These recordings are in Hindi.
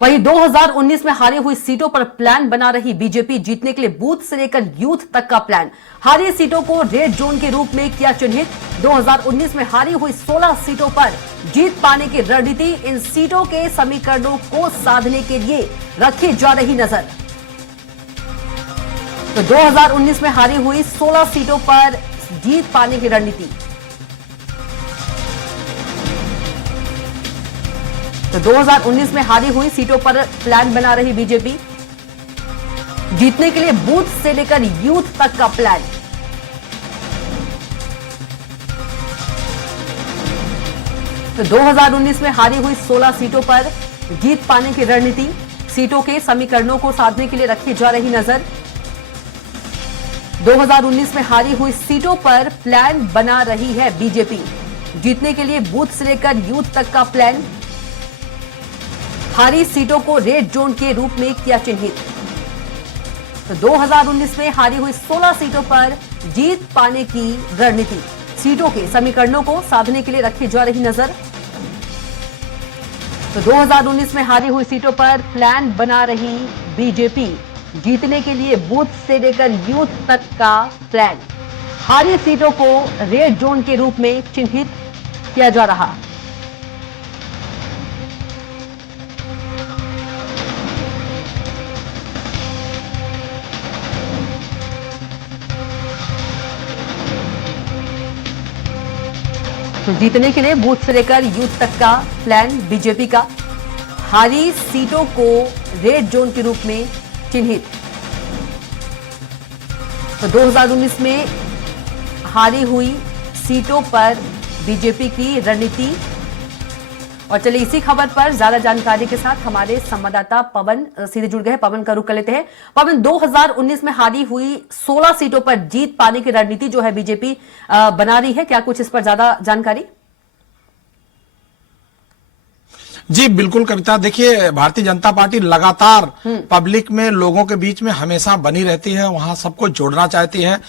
वहीं 2019 में हारी हुई सीटों पर प्लान बना रही बीजेपी, जीतने के लिए बूथ से लेकर यूथ तक का प्लान। हारी सीटों को रेड जोन के रूप में किया चिन्हित। 2019 में हारी हुई 16 सीटों पर जीत पाने की रणनीति, इन सीटों के समीकरणों को साधने के लिए रखी जा रही नजर। तो 2019 में हारी हुई 16 सीटों पर जीत पाने की रणनीति। तो 2019 में हारी हुई सीटों पर प्लान बना रही बीजेपी, जीतने के लिए बूथ से लेकर यूथ तक का प्लान। तो 2019 में हारी हुई 16 सीटों पर जीत पाने की रणनीति, सीटों के समीकरणों को साधने के लिए रखी जा रही नजर। 2019 में हारी हुई सीटों पर प्लान बना रही है बीजेपी, जीतने के लिए बूथ से लेकर यूथ तक का प्लान। हारी सीटों को रेड जोन के रूप में किया चिन्हित। तो 2019 में हारी हुई 16 सीटों पर जीत पाने की रणनीति, सीटों के समीकरणों को साधने के लिए रखी जा रही नजर। तो 2019 में हारी हुई सीटों पर प्लान बना रही बीजेपी, जीतने के लिए बूथ से लेकर यूथ तक का प्लान। हारी सीटों को रेड जोन के रूप में चिन्हित किया जा रहा। तो जीतने के लिए बूथ से लेकर यूथ तक का प्लान बीजेपी का। हारी सीटों को रेड जोन के रूप में चिन्हित। तो 2019 में हारी हुई सीटों पर बीजेपी की रणनीति। और चलिए इसी खबर पर ज्यादा जानकारी के साथ हमारे संवाददाता पवन सीधे जुड़ गए हैं। पवन का रुख कर लेते हैं। पवन, 2019 में हारी हुई 16 सीटों पर जीत पाने की रणनीति जो है बीजेपी बना रही है, क्या कुछ इस पर ज्यादा जानकारी? जी बिल्कुल कविता, देखिए भारतीय जनता पार्टी लगातार पब्लिक में, लोगों के बीच में हमेशा बनी रहती है, वहां सबको जोड़ना चाहती है।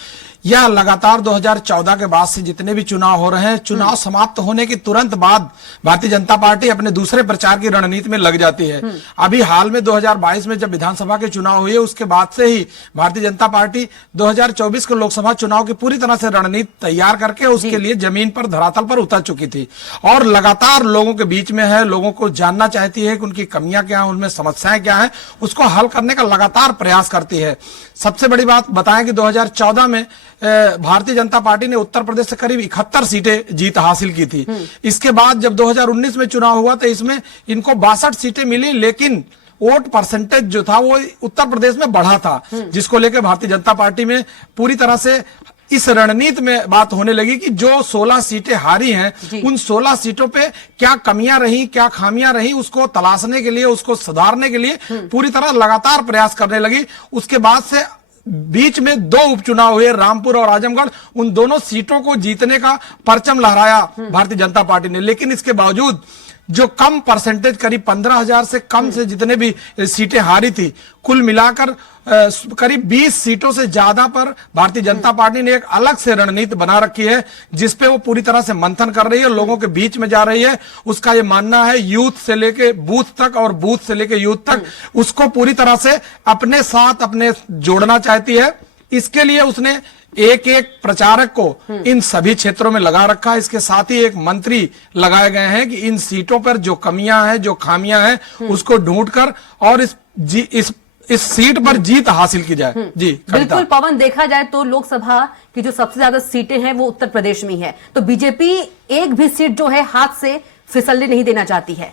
यह लगातार 2014 के बाद से जितने भी चुनाव हो रहे हैं, चुनाव समाप्त होने के तुरंत बाद भारतीय जनता पार्टी अपने दूसरे प्रचार की रणनीति में लग जाती है। अभी हाल में 2022 में जब विधानसभा के चुनाव हुए, उसके बाद से ही भारतीय जनता पार्टी 2024 के लोकसभा चुनाव की पूरी तरह से रणनीति तैयार करके उसके लिए जमीन पर, धरातल पर उतर चुकी थी और लगातार लोगों के बीच में है, लोगों को जानना चाहती है कि उनकी कमियां क्या हैं, उनमें समस्याएं क्या हैं, उसको हल करने का लगातार प्रयास करती है। सबसे बड़ी बात बताएं कि 2014 में भारतीय जनता पार्टी ने उत्तर प्रदेश से करीब 71 सीटें जीत हासिल की थी। इसके बाद जब 2019 में चुनाव हुआ तो इसमें इनको 62 सीटें मिली, लेकिन वोट परसेंटेज जो था वो उत्तर प्रदेश में बढ़ा था, जिसको लेकर भारतीय जनता पार्टी में पूरी तरह से इस रणनीति में बात होने लगी कि जो 16 सीटें हारी हैं, उन 16 सीटों पे क्या कमियां रही, क्या खामियां रही, उसको तलाशने के लिए, उसको सुधारने के लिए पूरी तरह लगातार प्रयास करने लगी। उसके बाद से बीच में 2 उपचुनाव हुए, रामपुर और आजमगढ़, उन दोनों सीटों को जीतने का परचम लहराया भारतीय जनता पार्टी ने। लेकिन इसके बावजूद जो कम परसेंटेज, करीब 15,000 से कम से जितने भी सीटें हारी थी, कुल मिलाकर करीब 20 सीटों से ज्यादा पर भारतीय जनता पार्टी ने एक अलग से रणनीति बना रखी है, जिसपे वो पूरी तरह से मंथन कर रही है, लोगों के बीच में जा रही है। उसका ये मानना है यूथ से लेके बूथ तक और बूथ से लेके यूथ तक उसको पूरी तरह से अपने साथ अपने जोड़ना चाहती है। इसके लिए उसने एक एक प्रचारक को इन सभी क्षेत्रों में लगा रखा है। इसके साथ ही एक मंत्री लगाए गए हैं कि इन सीटों पर जो कमियां हैं, जो खामियां हैं, उसको ढूंढकर और इस सीट पर जीत हासिल की जाए। जी बिल्कुल पवन, देखा जाए तो लोकसभा की जो सबसे ज्यादा सीटें हैं वो उत्तर प्रदेश में है, तो बीजेपी एक भी सीट जो है हाथ से फिसलने नहीं देना चाहती है।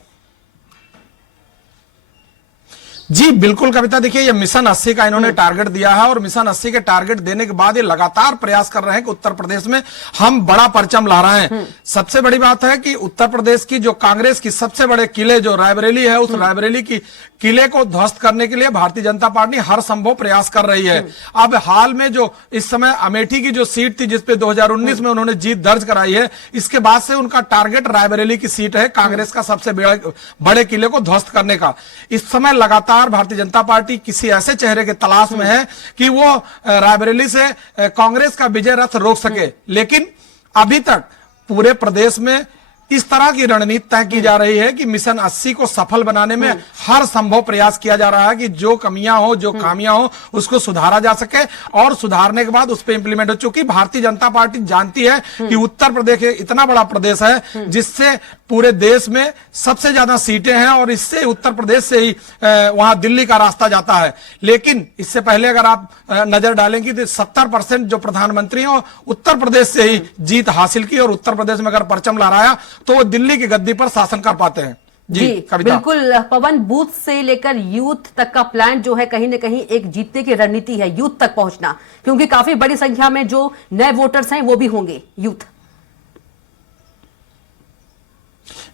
जी बिल्कुल कविता, देखिए ये मिशन 80 का इन्होंने टारगेट दिया है और मिशन 80 के टारगेट देने के बाद ये लगातार प्रयास कर रहे हैं कि उत्तर प्रदेश में हम बड़ा परचम लहरा रहे हैं। सबसे बड़ी बात है कि उत्तर प्रदेश की जो कांग्रेस की सबसे बड़े किले जो रायबरेली है, उस रायबरेली की किले को ध्वस्त करने के लिए भारतीय जनता पार्टी हर संभव प्रयास कर रही है। अब हाल में जो इस समय अमेठी की जो सीट थी, जिसपे 2019 में उन्होंने जीत दर्ज कराई है, इसके बाद से उनका टारगेट रायबरेली की सीट है, कांग्रेस का सबसे बड़े किले को ध्वस्त करने का। इस समय लगातार भारतीय जनता पार्टी किसी ऐसे चेहरे के तलाश में है कि वो रायबरेली से कांग्रेस का विजय रथ रोक सके। लेकिन अभी तक पूरे प्रदेश में इस तरह की रणनीति तय की जा रही है कि मिशन 80 को सफल बनाने में हर संभव प्रयास किया जा रहा है कि जो कमियां हो, जो खामियां हो, उसको सुधारा जा सके और सुधारने के बाद उस पर इंप्लीमेंट हो। चूंकि भारतीय जनता पार्टी जानती है कि उत्तर प्रदेश इतना बड़ा प्रदेश है जिससे पूरे देश में सबसे ज्यादा सीटें हैं और इससे उत्तर प्रदेश से ही वहां दिल्ली का रास्ता जाता है। लेकिन इससे पहले अगर आप नजर डालेंगे तो 70% जो प्रधानमंत्री हैं उत्तर प्रदेश से ही जीत हासिल की और उत्तर प्रदेश में अगर परचम लहराया तो वो दिल्ली की गद्दी पर शासन कर पाते हैं। जी कविता। बिल्कुल पवन, बूथ से लेकर यूथ तक का प्लान जो है कहीं ना कहीं एक जीतने की रणनीति है, यूथ तक पहुंचना, क्योंकि काफी बड़ी संख्या में जो नए वोटर्स हैं वो भी होंगे यूथ।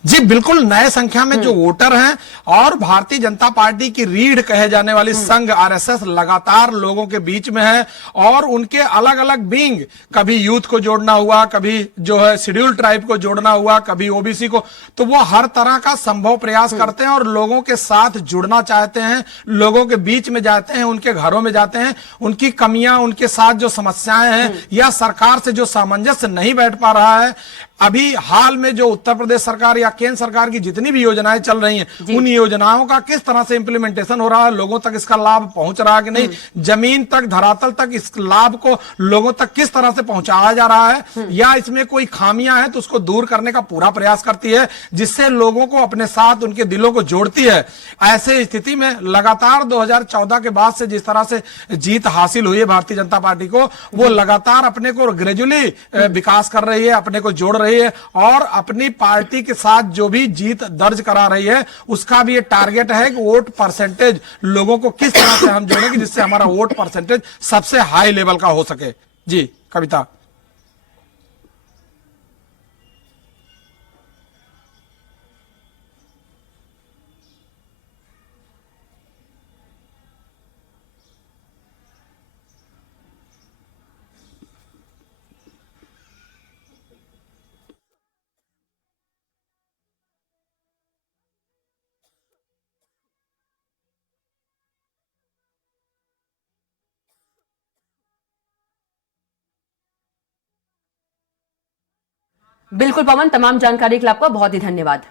जी बिल्कुल, नए संख्या में जो वोटर हैं और भारतीय जनता पार्टी की रीढ़ कहे जाने वाली संघ आरएसएस लगातार लोगों के बीच में है और उनके अलग अलग विंग, कभी यूथ को जोड़ना हुआ, कभी जो है शेड्यूल ट्राइब को जोड़ना हुआ, कभी ओबीसी को, तो वो हर तरह का संभव प्रयास करते हैं और लोगों के साथ जुड़ना चाहते हैं, लोगों के बीच में जाते हैं, उनके घरों में जाते हैं, उनकी कमियां, उनके साथ जो समस्याएं हैं या सरकार से जो सामंजस्य नहीं बैठ पा रहा है, अभी हाल में जो उत्तर प्रदेश सरकार या केंद्र सरकार की जितनी भी योजनाएं चल रही हैं उन योजनाओं का किस तरह से इंप्लीमेंटेशन हो रहा है, लोगों तक इसका लाभ पहुंच रहा है कि नहीं, जमीन तक, धरातल तक इस लाभ को लोगों तक किस तरह से पहुंचाया जा रहा है या इसमें कोई खामियां हैं तो उसको दूर करने का पूरा प्रयास करती है जिससे लोगों को अपने साथ, उनके दिलों को जोड़ती है। ऐसे स्थिति में लगातार 2014 के बाद से जिस तरह से जीत हासिल हुई है भारतीय जनता पार्टी को, वो लगातार अपने को ग्रेजुअली विकास कर रही है, अपने को जोड़ रही है और अपनी पार्टी के साथ जो भी जीत दर्ज करा रही है उसका भी ये टारगेट है कि वोट परसेंटेज लोगों को किस तरह से हम जोड़ेंगे जिससे हमारा वोट परसेंटेज सबसे हाई लेवल का हो सके। जी कविता। बिल्कुल पवन, तमाम जानकारी के लिए आपका बहुत ही धन्यवाद।